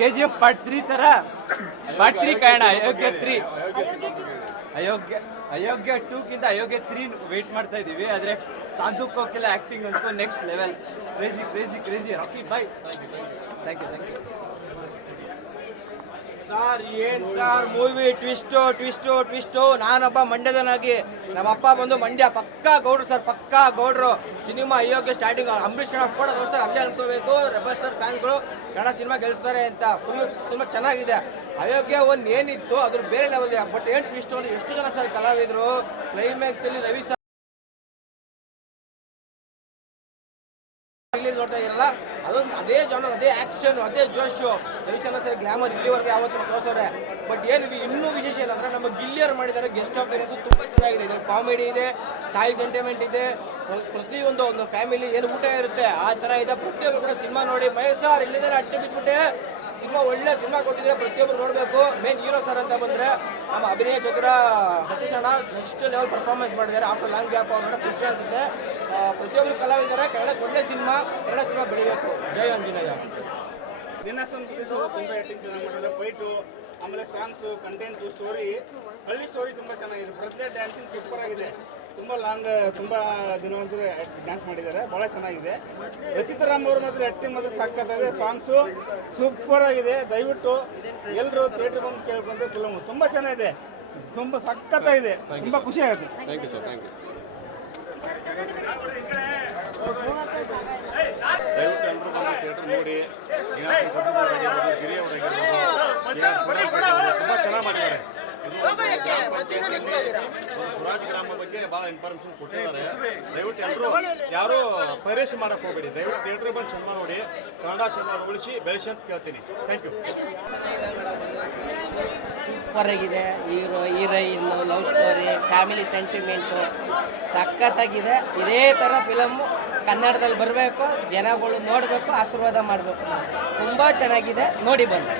KGF part 3 ತರ part 3 ಕಾರಣ ಅಯೋಗ್ಯ 3 ಅಯೋಗ್ಯ 2 ಗಿಂತ ಅಯೋಗ್ಯ 3 ವೇಟ್ ಮಾಡ್ತಾ ಇದೀವಿ. ಆದ್ರೆ ಸಾಧು ಕೋಕಿಲ ಆಕ್ಟಿಂಗ್ ಅಂತೂ next level. Crazy Rocky boy. Thank you. Sir ಏನ್ ಸರ್ ಮೂವಿ ಟ್ವಿಸ್ಟು. ನಾನೊಬ್ಬ ಮಂಡ್ಯದನಾಗಿ ನಮ್ಮಪ್ಪ ಬಂದು ಮಂಡ್ಯ ಪಕ್ಕಾ ಗೌಡ್ರು ಸರ್, ಪಕ್ಕಾ ಗೌಡ್ರು. ಸಿನಿಮಾ ಅಯೋಗ್ಯ ಸ್ಟಾರ್ಟಿಂಗ್ ಅಂಬರೀಷ್ ಕೂಡ ದೋಸ್ತಾರೆ ಅಲ್ಲೇ ಅನ್ಕೋಬೇಕು. ರೆಬಲ್ ಸ್ಟಾರ್ ಫ್ಯಾನ್ಗಳು ಕನ್ನಡ ಸಿನಿಮಾ ಗೆಲ್ಲಿಸ್ತಾರೆ ಅಂತ. ಫುಲ್ ಸಿನಿಮಾ ಚೆನ್ನಾಗಿದೆ. ಅಯೋಗ್ಯ ಒಂದು ಏನಿತ್ತು ಅದ್ರ ಬೇರೆ ಲೆವೆಲ್ ಇದೆ. ಬಟ್ ಏನ್ ಟ್ವಿಸ್ಟ್ ಅಂದ್ರೆ ಎಷ್ಟು ಜನ ಸರ್ ಕಲಾವಿದರು. ಕ್ಲೈಮ್ಯಾಕ್ಸ್ ಅಲ್ಲಿ ರವಿ ಸರ್ ರಿಲೀಸ್ ನೋಡ್ತಾ ಇರಲ್ಲ, ಅದೊಂದು ಅದೇ ಜಾನರ್, ಅದೇ ಆಕ್ಷನ್, ಅದೇ ಜೋಶು. ರವಿಚಂದ್ರ ಸರ್ ಗ್ಲಾಮರ್ ಇಲ್ಲಿವರೆಗೆ ಯಾವತ್ತೂ ತೋರಿಸೋರೆ. ಬಟ್ ಏನು ಇನ್ನೂ ವಿಶೇಷ ಏನಂದ್ರೆ ನಮ್ಮ ಗಿಲ್ಲಿಯರ್ ಮಾಡಿದ್ದಾರೆ ಗೆಸ್ಟ್ ಅಪಿಯರೆನ್ಸ್ ತುಂಬಾ ಚೆನ್ನಾಗಿದೆ. ಇದು ಕಾಮಿಡಿ ಇದೆ, ತಾಯಿ ಸೆಂಟಿಮೆಂಟ್ ಇದೆ, ಪ್ರತಿಯೊಂದು ಫ್ಯಾಮಿಲಿ ಏನು ಊಟ ಇರುತ್ತೆ ಆ ತರ ಇದೆ. ಪ್ರತಿಯೊಬ್ಬರು ಕೂಡ ಸಿನಿಮಾ ನೋಡಿ ಮಹೇಶ್ ಸರ್ ಇಲ್ಲಿದ್ದಾರೆ ಅಟ್ಟೆ ಬಿಟ್ಬಿಟ್ಟೆ ಸಿನಿಮಾ ಒಳ್ಳೆ ಸಿನಿಮಾ ಕೊಟ್ಟಿದ್ರೆ ಪ್ರತಿಯೊಬ್ಬರು ನೋಡಬೇಕು. ಮೇನ್ ಹೀರೋ ಸರ್ ಅಂತ ಬಂದ್ರೆ ನಮ್ಮ ಅಭಿನಯ ಚತುರ ಸತೀಶ್ ಅಣ್ಣ ನೆಕ್ಸ್ಟ್ ಲೆವೆಲ್ ಪರ್ಫಾರ್ಮೆನ್ಸ್ ಮಾಡಿದ್ದಾರೆ. ಆಫ್ಟರ್ ಲಾಂಗ್ ಗ್ಯಾಪ್ ಅವ್ರನ್ನ ಖುಷಿ ಅನಿಸುತ್ತೆ. ಪ್ರತಿಯೊಬ್ಬರು ಕಲಾವಿದ್ದಾರೆ. ಕನ್ನಡ ಸಿನಿಮಾ ಬೆಳಿಬೇಕು. ಜೈ ಆಂಜನೇಯ. ತುಂಬ ಆ್ಯಕ್ಟಿಂಗ್ ಚೆನ್ನಾಗಿ ಮಾಡಿದ್ದಾರೆ. ಫೈಟು, ಆಮೇಲೆ ಸಾಂಗ್ಸು, ಕಂಟೆಂಟು, ಸ್ಟೋರಿ, ಹಳ್ಳಿ ಸ್ಟೋರಿ ತುಂಬ ಚೆನ್ನಾಗಿದೆ. ಪ್ರತಿ ಡ್ಯಾನ್ಸಿಂಗ್ ಸೂಪರ್ ಆಗಿದೆ. ತುಂಬ ದಿನವಂತೂ ಡ್ಯಾನ್ಸ್ ಮಾಡಿದ್ದಾರೆ, ಭಾಳ ಚೆನ್ನಾಗಿದೆ. ರಚಿತಾ ರಾಮ್ ಅವರು ಮಾತ್ರ ಆ್ಯಕ್ಟಿಂಗ್ ಮಾತ್ರ ಸಖತ್ತಾಗಿದೆ. ಸಾಂಗ್ಸು ಸೂಪರ್ ಆಗಿದೆ. ದಯವಿಟ್ಟು ಎಲ್ಲರೂ ಥಿಯೇಟ್ರ್ ಬಂದು ಕೇಳ್ಕೊಂಡ್ರೆ ಫಿಲಮು ತುಂಬ ಚೆನ್ನಾಗಿದೆ, ತುಂಬ ಸಖತ್ತಾಗಿದೆ, ತುಂಬ ಖುಷಿ ಆಗುತ್ತೆ. Thank you sir. ದಯವಿಟ್ಟು ಎಲ್ಲರೂ ಬಂದು ಥಿಯೇಟರ್ ನೋಡಿ. ತುಂಬ ಚೆನ್ನಾಗಿ ಮಾಡಿದ್ದಾರೆ. ಸುರಾಜ್ ಗ್ರಾಮ ಬಗ್ಗೆ ಭಾಳ ಇನ್ಫಾರ್ಮೇಶನ್ ಕೊಟ್ಟಿದ್ದಾರೆ. ದಯವಿಟ್ಟು ಎಲ್ಲರೂ ಯಾರು ಪೈರೇಷನ್ ಮಾಡಕ್ಕೆ ಹೋಗಬೇಡಿ. ದಯವಿಟ್ಟು ಥಿಯೇಟರ್ ಬಂದು ಸಿನಿಮಾ ನೋಡಿ, ಕನ್ನಡ ಸಿನಿಮಾ ಉಳಿಸಿ ಬೆಳೆಸಿ ಅಂತ ಕೇಳ್ತೀನಿ. Thank you. ಸೂಪರ್ ಆಗಿದೆ. Heroine love story, family sentiment ಸಖತ್ತಾಗಿದೆ. ಇದೇ ಥರ ಫಿಲಮ್ಮು ಕನ್ನಡದಲ್ಲಿ ಬರಬೇಕು, ಜನಗಳು ನೋಡಬೇಕು, ಆಶೀರ್ವಾದ ಮಾಡಬೇಕು. ತುಂಬ ಚೆನ್ನಾಗಿದೆ, ನೋಡಿ ಬನ್ನಿ.